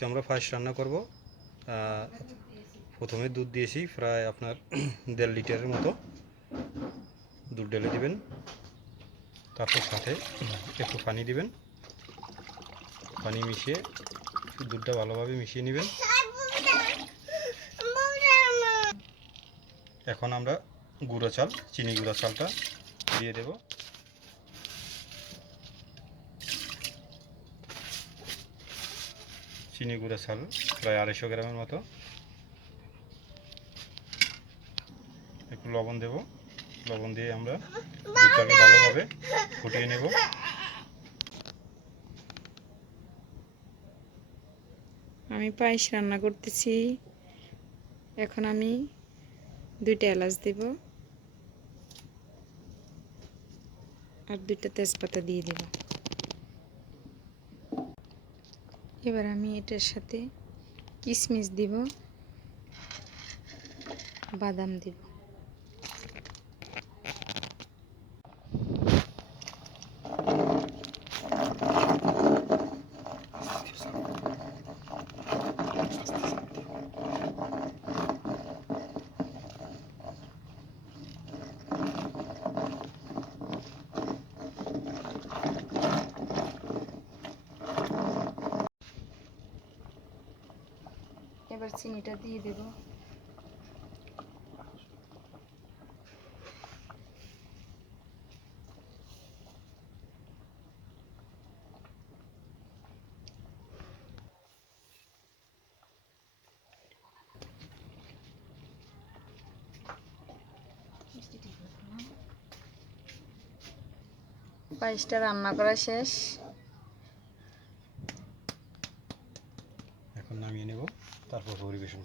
আজকে আমরা পায়েস রান্না করব। প্রথমে দুধ দিয়েছি প্রায় আপনার 1.5 লিটারের মতো দুধ ঢেলে দিবেন। তারপর সাথে একটু পানি দিবেন। পানি মিশিয়ে দুধটা ভালোভাবে মিশিয়ে নেবেন। এখন আমরা গুঁড়ো চাল, চিনি গুঁড়া চালটা দিয়ে দেব। চিনি গুঁড়া চাল প্রায় 250 গ্রামের মতো। একটু লবণ দেব। লবণ দিয়ে আমরা দুধটাকে ভালোভাবে ফুটিয়ে নেব। আমি পায়েস রান্না করতেছি। এখন আমি 2টা এলাচ দেব আর 2টা তেজপাতা দিয়ে দেব। এবার আমি এটার সাথে কিশমিশ দিব, বাদাম দিব। এবার চিনিটা দিয়ে দেব। পায়েসটা রান্না করা শেষ। এখন নামিয়ে নেব, তারপর পরিবেশন।